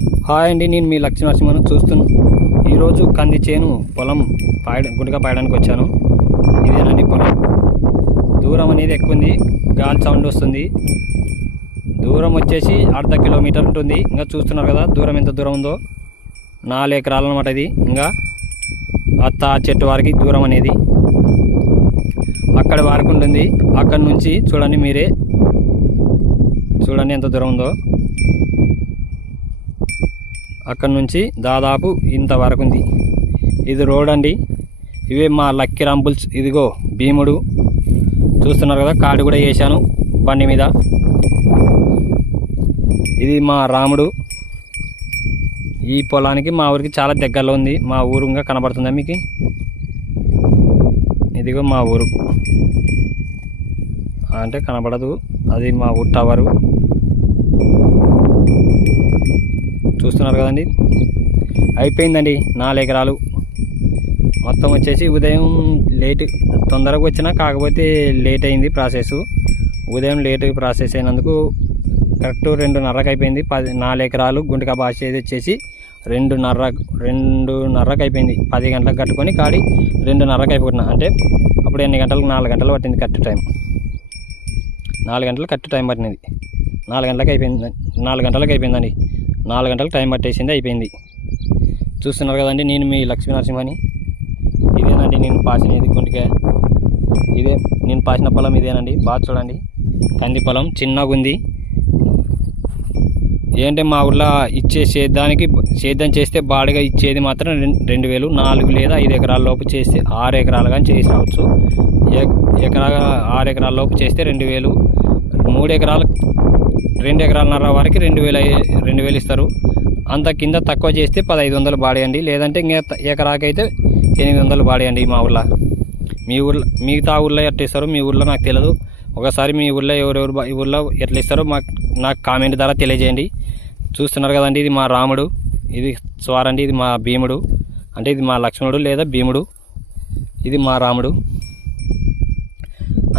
Hi అండి నేను మీ లక్ష్మీ నరసింహను చూస్తున్నా. ఈరోజు కంది చేను పొలం పాయ గుంటగా పాయడానికి వచ్చాను. ఇదేనండి పొలం? దూరం అనేది ఎక్కువ ఉంది గాలి సౌండ్ వస్తుంది. దూరం వచ్చేసి అర్ధ కిలోమీటర్ ఉంటుంది. ఇంకా చూస్తున్నారు కదా దూరం ఎంత దూరం ఉందో. నాలుగు ఎకరాలు అనమాట ఇది. ఇంకా అత్త చెట్టు వారికి దూరం అనేది. అక్కడ వరకు ఉంటుంది. అక్కడ నుంచి చూడండి మీరే. చూడండి ఎంత దూరం ఉందో. అక్కడ నుంచి దాదాపు ఇంతవరకు ఉంది. ఇది రోడ్ అండి. ఇవే మా లక్కీ రంపుల్స్. ఇదిగో భీముడు. చూస్తున్నారు కదా కాడు కూడా వేసాను బండి మీద. ఇది మా రాముడు. ఈ పొలానికి మా ఊరికి చాలా దగ్గరలో ఉంది. మా ఊరుగా కనబడుతుందా మీకు? ఇదిగో మా ఊరు. అంటే కనబడదు. అది మా ఊరు టవరు. చూస్తున్నారు కదండి. అయిపోయిందండి నాలుగు ఎకరాలు. మొత్తం వచ్చేసి ఉదయం లేట్ తొందరగా వచ్చినా కాకపోతే లేట్ అయింది ప్రాసెస్. ఉదయం లేట్ ప్రాసెస్ అయినందుకు కరెక్ట్ రెండున్నరకు అయిపోయింది. పది నాలుగు ఎకరాలు గుంటక భాష వచ్చేసి రెండున్నర రెండున్నరకు అయిపోయింది. పది గంటలకు కట్టుకొని కాడి రెండున్నరకు అయిపోతున్నా. అంటే అప్పుడు ఎన్ని గంటలకు? నాలుగు గంటలు పట్టింది కరెక్ట్ టైం. నాలుగు గంటలు కరెక్ట్ టైం పట్టినది నాలుగు గంటలకు అయిపోయింది నాలుగు గంటలకు అయిపోయిందండి. నాలుగు గంటలకు టైం పట్టేసింది అయిపోయింది. చూస్తున్నారు కదండి నేను మీ లక్ష్మీ నరసింహని. ఇదేనండి నేను పాసినది గుంటికే ఇదే నేను పాసిన పొలం ఇదేనండి బాగా చూడండి. కంది పొలం చిన్నగా ఉంది ఏంటంటే మా ఊళ్ళో ఇచ్చే సేద్యానికి సేద్యం చేస్తే బాడిగా ఇచ్చేది మాత్రం రెండు వేలు నాలుగు లేదా ఐదు ఎకరాల లోపు చేస్తే ఆరు ఎకరాలు కానీ చేసి రావచ్చు. ఎకరా ఆరు ఎకరాల లోపు చేస్తే రెండు వేలు మూడు ఎకరాలు రెండు ఎకరాలన్నర వరకు రెండు వేల రెండు వేలు ఇస్తారు. అంత కింద తక్కువ చేస్తే పదహైదు వందలు బాడేయండి లేదంటే ఇంకా ఎకరాకైతే ఎనిమిది వందలు బాడేయండి మా ఊళ్ళో మీ ఊర్లో మిగతా ఊళ్ళో ఎట్లా ఇస్తారో మీ ఊళ్ళో నాకు తెలియదు ఒకసారి మీ ఊళ్ళో ఎవరెవరు ఈ ఊళ్ళో ఎట్లా ఇస్తారో మాకు నాకు కామెంట్ ద్వారా తెలియజేయండి. చూస్తున్నారు కదండి ఇది మా రాముడు ఇది స్వారండి ఇది మా భీముడు. అంటే ఇది మా లక్ష్మణుడు లేదా భీముడు. ఇది మా రాముడు.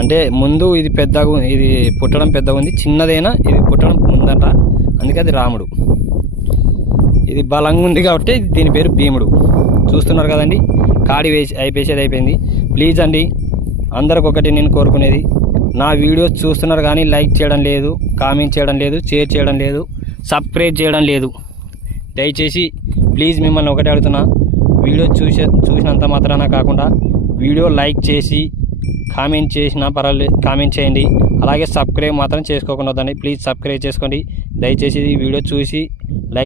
అంటే ముందు ఇది పెద్దగా ఇది పుట్టడం పెద్దగా ఉంది. చిన్నదైనా ఇది పుట్టడం ముందంట. అందుకే అది రాముడు. ఇది బలంగా ఉంది కాబట్టి దీని పేరు భీముడు. చూస్తున్నారు కదండి? కాడి వేసి అయిపోయేది అయిపోయింది. ప్లీజ్ అండి అందరికి ఒకటి నేను కోరుకునేది. నా వీడియోస్ చూస్తున్నారు కానీ లైక్ చేయడం లేదు కామెంట్ చేయడం లేదు షేర్ చేయడం లేదు సబ్స్క్రైబ్ చేయడం లేదు. దయచేసి ప్లీజ్ మిమ్మల్ని ఒకటే అడుగుతున్నా. వీడియో చూసే చూసినంత మాత్రాన కాకుండా వీడియో లైక్ చేసి కామెంట్ చేసినా పర్వాలేదు కామెంట్ చేయండి. అలాగే సబ్స్క్రైబ్ మాత్రం చేసుకోకుండా వద్దండి. ప్లీజ్ సబ్స్క్రైబ్ చేసుకోండి. దయచేసి ఈ వీడియో చూసి లైక్